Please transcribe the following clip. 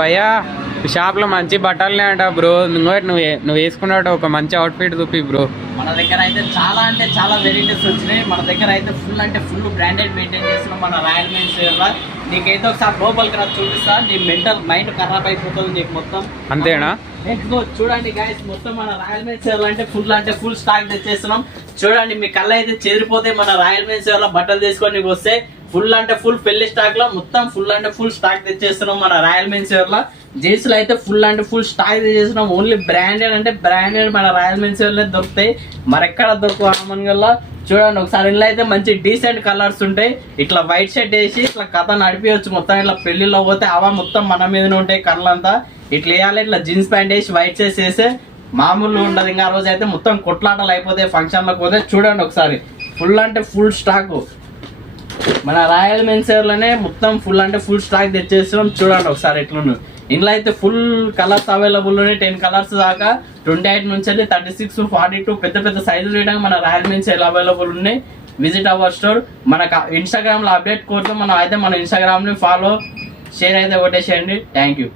భయ్యా షాప్ లో మంచి బట్టలనే అంట బ్రో. నువ్వు వేసుకున్నాడు ఒక మంచి అవుట్ఫిట్ చూపి బ్రో. మన దగ్గర అయితే చాలా అంటే చాలా వెరైటీస్ వచ్చినాయి. మన దగ్గర అయితే ఫుల్ అంటే ఫుల్ బ్రాండెడ్ మెయింటైన్ చేస్తున్నాం మన రాయల్ మెన్స్ వేర్లో. నీకైతే ఒకసారి లోపలికి రా చూపిస్తా, నీ మెంటల్ మైండ్ ఖరాబ్ అయిపోతుంది నీకు మొత్తం. అంతేనా? చూడండి గైస్, మొత్తం మన రాయల్ మెన్స్ వేర్లో అంటే ఫుల్ స్టాక్ తెచ్చేస్తున్నాం. చూడండి మీ కళ్ళ అయితే చెదిరిపోతే మన రాయల్ మెన్స్ వేర్లో బట్టలు తీసుకొని వస్తే ఫుల్ అంటే ఫుల్ పెళ్లి స్టాక్ లో మొత్తం ఫుల్ అంటే ఫుల్ స్టాక్ తెచ్చేస్తున్నాం మన రాయల్ మెన్స్ వేర్లో. జీన్స్ లో అయితే ఫుల్ అంటే ఫుల్ స్టాక్ తెచ్చేస్తున్నాం. ఓన్లీ బ్రాండెడ్ అంటే బ్రాండెడ్ మన రాయల్ మెన్స్ వేర్లో దొరుకుతాయి, మరెక్కడ దొరుకు ఆమన్గల్లో. చూడండి ఒకసారి ఇంట్లో అయితే మంచి డీసెంట్ కలర్స్ ఉంటాయి. ఇట్లా వైట్ షర్ట్ వేసి ఇట్లా కథ నడిపించచ్చు మొత్తం. ఇట్లా పెళ్లిలో పోతే అవ మొత్తం మన మీదనే ఉంటాయి కళ్ళంతా. ఇట్లా వేయాలి, ఇట్లా జీన్స్ ప్యాంట్ వేసి వైట్ షర్ట్స్ వేస్తే మామూలు ఉండదు. ఇంకా ఆ రోజు అయితే మొత్తం కొట్లాటలు అయిపోతాయి ఫంక్షన్లకు పోతే. చూడండి ఒకసారి ఫుల్ అంటే ఫుల్ స్టాక్ మన రాయల్ మెన్స్ వేర్లోనే మొత్తం ఫుల్ అంటే ఫుల్ స్టాక్ తెచ్చేస్తున్నాం. చూడండి ఒకసారి ఎట్లున్నాయి. ఇంట్లో అయితే ఫుల్ కలర్స్ అవైలబుల్ ఉన్నాయి. 10 కలర్స్ దాకా 28 నుంచి 36, 42 పెద్ద పెద్ద సైజులు వేయడానికి మన రాయల్ మెన్స్ వేర్లో అవైలబుల్ ఉన్నాయి. Visit our store. మనకు ఇన్స్టాగ్రామ్ లో అప్డేట్ కోసం మన ఇన్స్టాగ్రామ్ ని ఫాలో షేర్ అయితే కొట్టేసేయండి. Thank you.